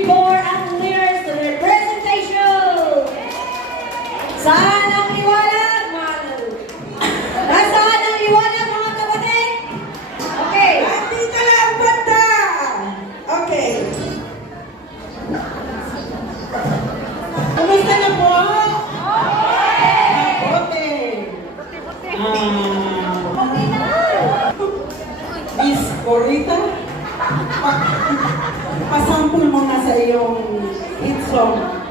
for ang winners to their presentation. Saan ang liwanag, Manu? Nasaan ang liwanag, mga kapatid? Okay. Andito lang ang banda. Okay. Kumusta na po? Mabuti. Miss Corita, pasampol mo na sa iyong hit song.